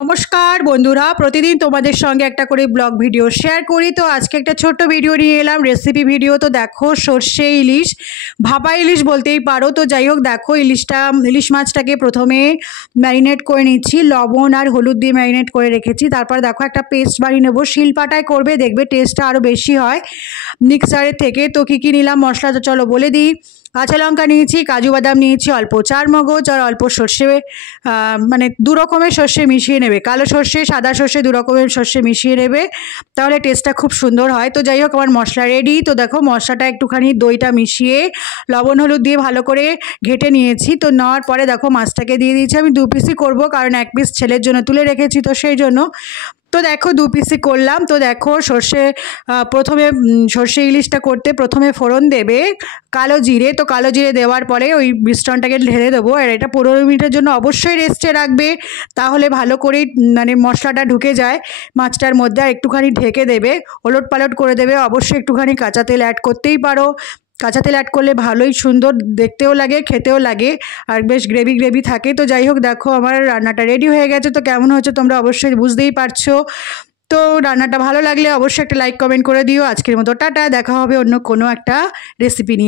नमस्कार बंधुरा प्रतिदिन तुम्हारे संगे एक करे ब्लग भिडियो शेयर करी। तो आज के एक छोट्ट भिडियो निये एलाम रेसिपि भिडियो। तो देखो सर्षे इलिश भापा इलिश बोलतेई पारो। तो যাই হোক देखो इलिश माछटाके प्रथमे मैरिनेट करे निচ্ছি लवण और हलुद दिए मैरिनेट करे रेखेছি। तारपर देखो एक पेस्ट बानिয়ে নেব, শিলপাটায় করবে দেখবে টেস্টটা আরও বেশি হয় মিক্সারের থেকে। তো কী কী নিলাম মশলা তো চলো বলে দিই। কাঁচা লঙ্কা নিয়েছি, কাজু বাদাম নিয়েছি, অল্প চারমগজ আর অল্প সর্ষে, মানে দু রকমের সর্ষে মিশিয়ে নেবে, কালো সর্ষে সাদা সর্ষে দু রকমের সর্ষে মিশিয়ে নেবে, তাহলে টেস্টটা খুব সুন্দর হয়। তো যাই হোক আমার মশলা রেডি। তো দেখো মশলাটা একটুখানি দইটা মিশিয়ে লবণ হলুদ দিয়ে ভালো করে ঘেটে নিয়েছি। তো নেওয়ার পরে দেখো মাছটাকে দিয়ে দিয়েছি। আমি দু পিসই করবো কারণ এক পিস ছেলের জন্য তুলে রেখেছি, তো সেই জন্য। তো দেখো দু পিসই করলাম। তো দেখো সর্ষে প্রথমে সর্ষে ইলিশটা করতে প্রথমে ফোড়ন দেবে কালো জিরে। তো কালো জিরে দেওয়ার পরে ওই মিশ্রণটাকে ঢেলে দেবো। আর এটা 15 মিনিটের জন্য অবশ্যই রেস্টে রাখবে, তাহলে ভালো করে মানে মশলাটা ঢুকে যায় মাছটার মধ্যে। আর একটুখানি ঢেকে দেবে, ওলট পালট করে দেবে। অবশ্যই একটুখানি কাঁচা তেল অ্যাড করতেই পারো, কাঁচা তেল অ্যাড করলে ভালোই সুন্দর দেখতেও লাগে খেতেও লাগে আর বেশ গ্রেভি গ্রেভি থাকে। তো যাই হোক দেখো আমার রান্নাটা রেডি হয়ে গেছে। তো কেমন হচ্ছে তোমরা অবশ্যই বুঝতেই পারছো। তো রান্নাটা ভালো লাগলে অবশ্যই একটা লাইক কমেন্ট করে দিও। আজকের মতো টাটা, দেখা হবে অন্য কোনো একটা রেসিপি নিয়ে।